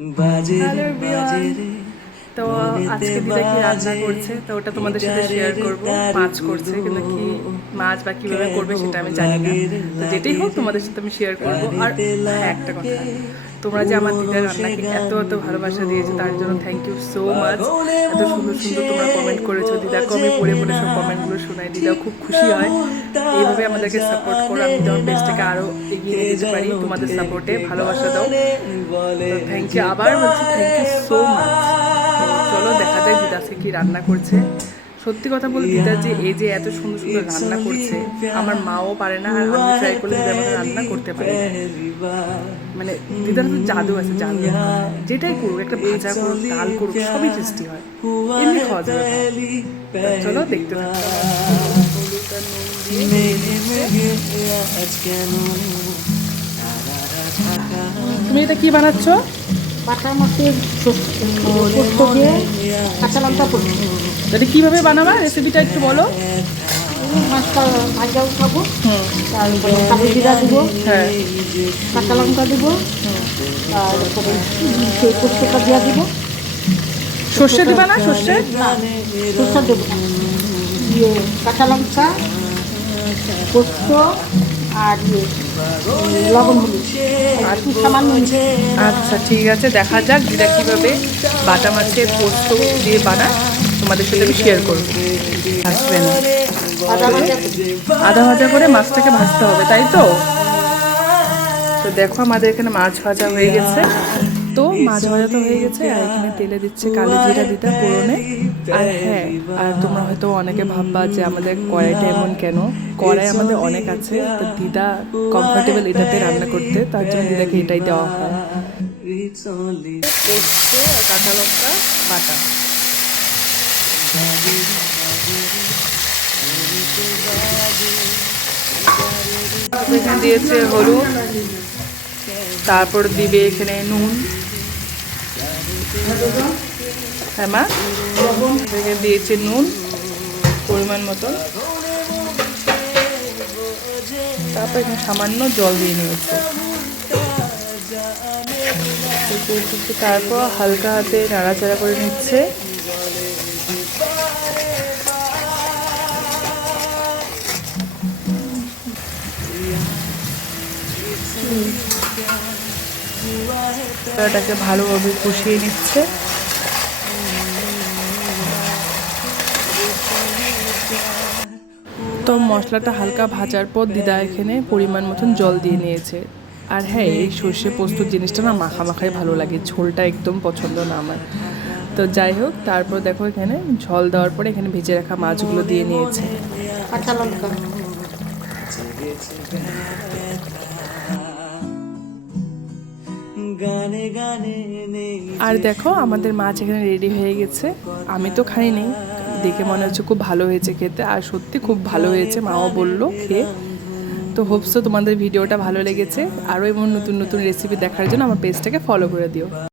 Hello everyone, তো আজকে দিদা কি রান্না করছে তো ওটা তোমাদের সাথে শেয়ার করব। মাছ করছে, কিন্তু কি মাছ বা কীভাবে করবে সেটা আমি জানি না। তো যেটাই হোক তোমাদের সাথে আমি শেয়ার করব। আর হ্যাঁ, একটা কথা, তোমরা যে আমার দিদার রান্নাকে এত এত ভালোবাসা দিয়েছো তার জন্য থ্যাংক ইউ সো মাচ। এত সুন্দর সুন্দর তোমরা কমেন্ট করেছো, দিদাকে আমি পড়ে পড়ে সব কমেন্টগুলো শোনাই, দিদাও খুব খুশি হয়। এইভাবে আমাদেরকে সাপোর্ট করো, আমি তোমার পেজটাকে আরও এগিয়ে নিয়ে যেতে পারি তোমাদের সাপোর্টে, ভালোবাসা দাও। তো থ্যাংক ইউ, আবার বলছি থ্যাংক ইউ সো মাচ। তো চলো দেখা যায় দিদা আজকে কী রান্না করছে। সত্যি কথা বলতে দিদা যে এই যে এত সুন্দর সুন্দর রান্না করছে, আমার মাও পারে না, আর আমি ট্রাই করলে দিদার মতো রান্না করতে পারি না। মানে দিদার তো জাদু আছে, জাদু যেটাই করুক, একটা ভাজা করুক, ডাল করুক, সবই টেস্টি হয়, এমনি খাওয়া যাবে। চলো দেখতে থাকো। তুমি এটা কি বানাচ্ছ? বাটা মাছের পোস্ত দিয়ে কাঁচা লঙ্কা পোস্ত। এটা কীভাবে বানাবা, রেসিপিটা একটু বলো। মাছটা ভাজা উঠাবো, তারপরে কাবু জিরা দিব, হ্যাঁ, কাঁচা লঙ্কা দিব, তারপরে সেই পোস্তটা দিয়ে দিব। সর্ষে দিবা না? সর্ষে সরষা দেবো না, কাঁচা লঙ্কা, পোস্ত আর লবণ হলুদ আর একটু সামান্য। আচ্ছা ঠিক আছে, দেখা যাক দিদা কীভাবে বাটা মাছের পোস্ত দিয়ে বানায়, তোমাদের সাথে আমি শেয়ার করবো। আসবে না, আধা ভাজা করে মাছটাকে ভাজতে হবে, তাই তো? তো দেখো আমাদের এখানে মাছ ভাজা হয়ে গেছে। তো মাছ ভাজা তো হয়ে গেছে, আর এখানে তেলে দিচ্ছে কালো জিরা দিদা ফোড়নে। আর হ্যাঁ, আর তোমরা হয়তো অনেকে ভাববা যে আমাদের কড়াইটা এমন কেন। কড়াই আমাদের অনেক আছে, তো দিদা কমফোর্টেবল এটাতে রান্না করতে, তার জন্য দিদাকে এটাই দেওয়া হয়। কাঁচা লঙ্কা বাটা, এখানে দিয়েছে হলুদ, তারপর দিবে এখানে নুন, হ্যাঁ মা, এখানে দিয়েছে নুন পরিমাণ মতো, তারপর এখানে সামান্য জল দিয়ে নিয়েছে। তারপর হালকা হাতে নাড়াচাড়া করে নিচ্ছে। এটাকে ভালোভাবে কষিয়ে নিচ্ছে। তো মশলাটা হালকা ভাজার পর দিদা এখানে পরিমাণ মতন জল দিয়ে নিয়েছে। আর হ্যাঁ, এই সর্ষে পোস্ত জিনিসটা না মাখা মাখাই ভালো লাগে, ঝোলটা একদম পছন্দ না আমার। তো যাই হোক, তারপর দেখো এখানে ঝোল দেওয়ার পরে এখানে ভেজে রাখা মাছগুলো দিয়ে নিয়েছে। কাঁচা লঙ্কা, আর দেখো আমাদের মাছ এখানে রেডি হয়ে গেছে। আমি তো খাইনি, দেখে মনে হচ্ছে খুব ভালো হয়েছে খেতে, আর সত্যি খুব ভালো হয়েছে, মাও বললো খেয়ে। তো হোপসো তোমাদের ভিডিওটা ভালো লেগেছে। আরও এমন নতুন নতুন রেসিপি দেখার জন্য আমার পেজটাকে ফলো করে দিও।